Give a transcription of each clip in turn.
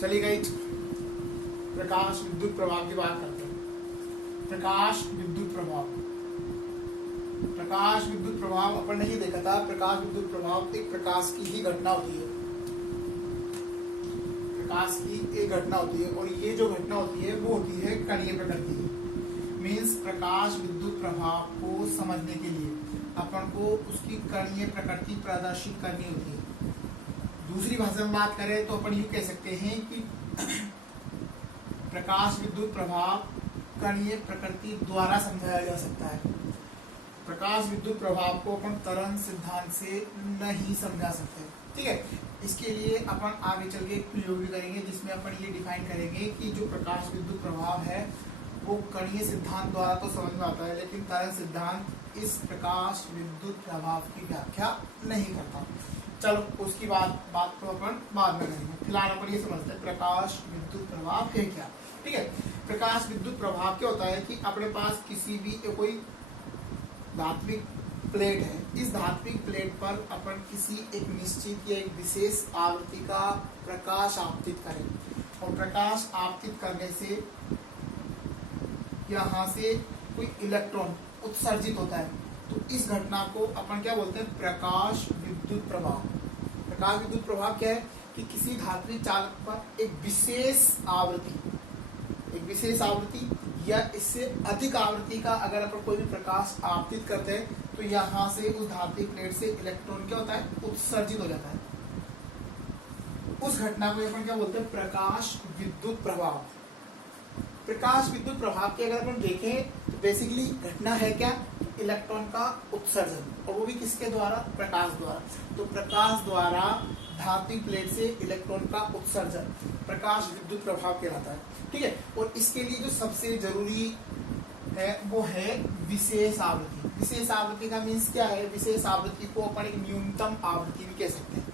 चली गई। प्रकाश विद्युत प्रभाव की बात करते हैं। प्रकाश विद्युत प्रभाव, प्रकाश विद्युत प्रभाव अपन ने ही देखा था। प्रकाश विद्युत प्रभाव एक प्रकाश की ही घटना होती है, प्रकाश की एक घटना होती है, और ये जो घटना होती है वो होती है कणीय प्रकृति की। मीन्स प्रकाश विद्युत प्रभाव को समझने के लिए अपन को उसकी कणीय प्रकृति प्रदर्शित करनी होती है। दूसरी भाषा में बात करें तो अपन यूं कह सकते हैं कि प्रकाश विद्युत प्रभाव कणीय प्रकृति द्वारा समझाया जा सकता है। प्रकाश विद्युत प्रभाव को अपन तरंग सिद्धांत से नहीं समझा सकते, ठीक है। इसके लिए अपन आगे चल के एक प्रयोग भी करेंगे जिसमें अपन ये डिफाइन करेंगे कि जो प्रकाश विद्युत प्रभाव है वो कणीय सिद्धांत द्वारा तो समझ में आता है, लेकिन तरंग सिद्धांत इस प्रकाश विद्युत प्रभाव की व्याख्या नहीं करता। चलो उसकी बात तो अपन बाद में करेंगे। फिलहाल अपन ये समझते हैं प्रकाश विद्युत प्रभाव है क्या, ठीक है। प्रकाश विद्युत प्रभाव क्या होता है कि अपने पास किसी भी कोई धात्विक प्लेट है, इस धात्विक प्लेट पर अपन किसी एक निश्चित या एक विशेष आवृत्ति का प्रकाश आपतित करें, और प्रकाश आपतित करने से यहाँ से कोई इलेक्ट्रॉन उत्सर्जित होता है, तो इस घटना को अपन क्या बोलते हैं, प्रकाश विद्युत प्रभाव। प्रकाश विद्युत प्रभाव क्या है कि किसी धात्विक चालक पर एक विशेष आवृत्ति या इससे अधिक आवृत्ति का अगर अपन कोई भी प्रकाश आपतित करते हैं तो यहाँ से उस धात्विक प्लेट से इलेक्ट्रॉन क्या होता है, उत्सर्जित हो जाता है। उस घटना को अपन क्या बोलते हैं, प्रकाश विद्युत प्रभाव। प्रकाश विद्युत प्रभाव की अगर अपन देखें तो बेसिकली घटना है क्या, इलेक्ट्रॉन का उत्सर्जन, और वो भी किसके द्वारा, प्रकाश द्वारा। तो प्रकाश द्वारा धात्विक प्लेट से इलेक्ट्रॉन का उत्सर्जन प्रकाश विद्युत प्रभाव कहलाता है, ठीक है। और इसके लिए जो सबसे जरूरी है वो है विशेष आवृत्ति। विशेष आवृत्ति का मीन्स क्या है, विशेष आवृत्ति को अपन एक न्यूनतम आवृत्ति भी कह सकते हैं।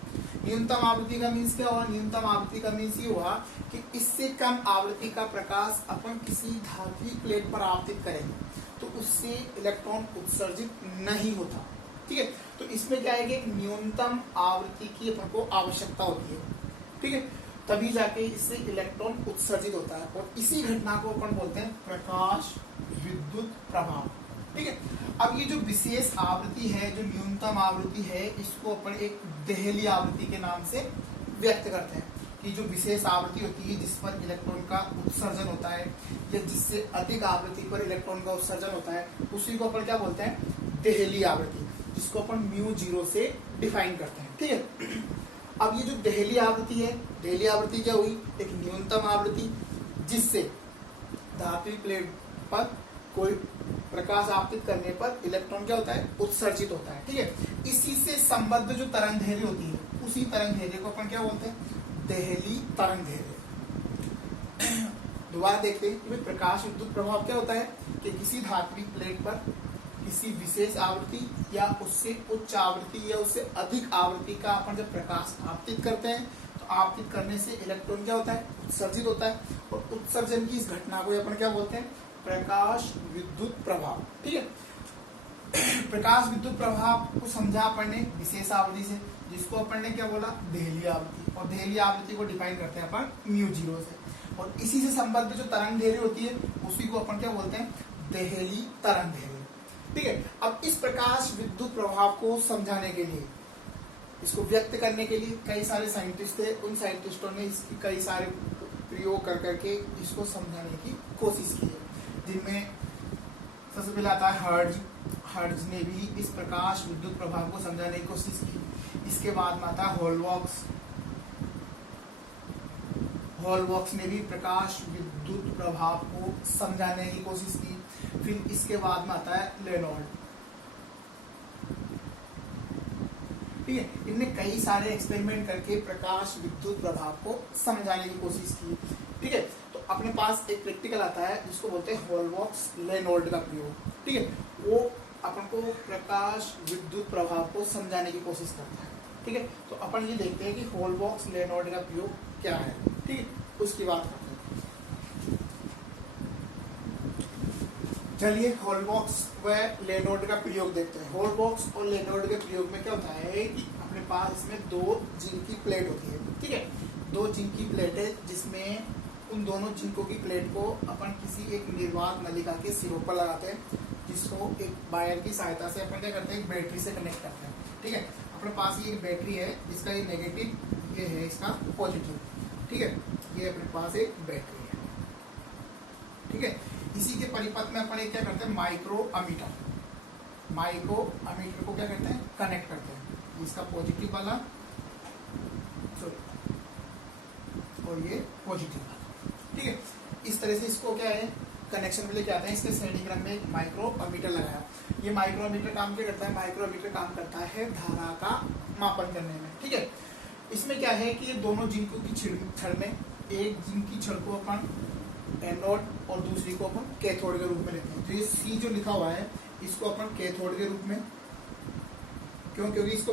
न्यूनतम आवृत्ति का मीन्स क्या हुआ, न्यूनतम आवृत्ति का मीन्स ये हुआ कि इससे कम आवृत्ति का प्रकाश अपन किसी धात्विक प्लेट पर आपतित करेंगे तो उससे इलेक्ट्रॉन उत्सर्जित नहीं होता, ठीक है। तो इसमें क्या है कि न्यूनतम आवृत्ति की अपन को आवश्यकता होती है, ठीक है, तभी जाके इससे इलेक्ट्रॉन उत्सर्जित होता है, और इसी घटना को अपन बोलते हैं प्रकाश विद्युत प्रभाव, ठीक है। अब ये जो विशेष आवृत्ति है, जो न्यूनतम आवृत्ति है, इसको अपन एक देहली आवृत्ति के नाम से व्यक्त करते हैं कि जो विशेष आवृत्ति होती है जिस पर इलेक्ट्रॉन का उत्सर्जन होता है या जिससे अधिक आवृत्ति पर इलेक्ट्रॉन का उत्सर्जन होता है उसी को अपन क्या बोलते हैं, देहली आवृत्ति, जिसको अपन μ0 से डिफाइन करते हैं, ठीक है। अब ये जो देहली आवृत्ति है, देहली आवृत्ति क्या हुई, एक न्यूनतम आवृत्ति जिससे धात्विक प्लेट पर कोई प्रकाश आपतित करने पर इलेक्ट्रॉन क्या होता है, उत्सर्जित होता है, ठीक है। इसी से संबद्ध जो तरंग दैर्घ्य होती है उसी तरंग दैर्घ्य को अपन क्या बोलते हैं, देहली तरंग दैर्घ्य। दोबारा देखते हैं कि प्रकाश विद्युत प्रभाव क्या होता है कि किसी धात्विक प्लेट पर किसी विशेष आवृत्ति या उससे उच्च आवृत्ति या उससे अधिक आवृत्ति का अपन जब प्रकाश आपतित करते हैं तो आपतित करने से इलेक्ट्रॉन क्या होता है, उत्सर्जित होता है, और उत्सर्जन की इस घटना को अपन क्या बोलते हैं, प्रकाश विद्युत प्रभाव, ठीक है। प्रकाश विद्युत प्रभाव को समझा अपन ने विशेष आवृत्ति से, जिसको अपन ने क्या बोला, देहली आवृत्ति, और देहली आवृत्ति को डिफाइन करते हैं अपन μ0 से, और इसी से संबद्ध जो तरंग दैर्घ्य होती है उसी को अपन क्या बोलते हैं, देहली तरंग दैर्घ्य, ठीक है। अब इस प्रकाश विद्युत प्रभाव को समझाने के लिए, इसको व्यक्त करने के लिए कई सारे साइंटिस्ट थे, उन साइंटिस्टों ने इसकी कई सारे प्रयोग कर करके इसको समझाने की कोशिश की है, जिनमें सबसे पहले आता है हर्ट्ज ने भी इस प्रकाश विद्युत प्रभाव को समझाने की कोशिश की। इसके बाद में आता है होलबॉक्स ने भी प्रकाश विद्युत प्रभाव को समझाने की कोशिश की। फिर इसके बाद में आता है लेनॉर्ड, ठीक है। इनने कई सारे एक्सपेरिमेंट करके प्रकाश विद्युत प्रभाव को समझाने की कोशिश की, ठीक है। तो अपने पास एक प्रैक्टिकल आता है जिसको बोलते हैं होलबॉक्स लेनॉर्ड का प्रयोग, ठीक है। वो अपन को प्रकाश विद्युत प्रभाव को समझाने की कोशिश करता है, ठीक है। तो अपन ये देखते हैं कि होलबॉक्स लेनॉर्ड का प्रयोग क्या है, ठीक है, उसकी बात करते हैं। चलिए होलबॉक्स व लेनॉर्ड का प्रयोग देखते हैं। होलबॉक्स और लेनॉर्ड के प्रयोग में क्या होता है कि अपने पास इसमें 2 जिंक की प्लेट होती है, ठीक है। 2 जिंक की प्लेट है, जिसमें उन दोनों जिंकों की प्लेट को अपन किसी एक निर्वात नलिका के सिरों पर लगाते हैं, जिसको एक वायर की सहायता से अपन क्या करते हैं, एक बैटरी से कनेक्ट करते हैं, ठीक है। अपने पास ये एक बैटरी है, इसका ये नेगेटिव, ये है इसका पॉजिटिव, ठीक है। ये अपने पास एक बैटरी है, ठीक है। इसी के परिपथ में अपन एक क्या करते हैं, माइक्रो अमीटर को क्या करते हैं, कनेक्ट करते हैं। इसका पॉजिटिव वाला और ये पॉजिटिव वाला, ठीक है। इस तरह से इसको क्या है, कनेक्शन में लेके आते हैं। इसके श्रेणी क्रम में एक माइक्रो अमीटर लगाया। ये माइक्रो अमीटर काम क्या करता है, माइक्रो अमीटर काम करता है धारा का मापन करने में, ठीक है। इसमें क्या है कि ये दोनों जिंकों की छड़ में एक जिंक की छड़ को अपन एनोड और दूसरी को अपन कैथोड के रूप में लेते हैं। तो ये सी जो लिखा हुआ है, इसको अपन कैथोड के रूप में, क्योंकि इसको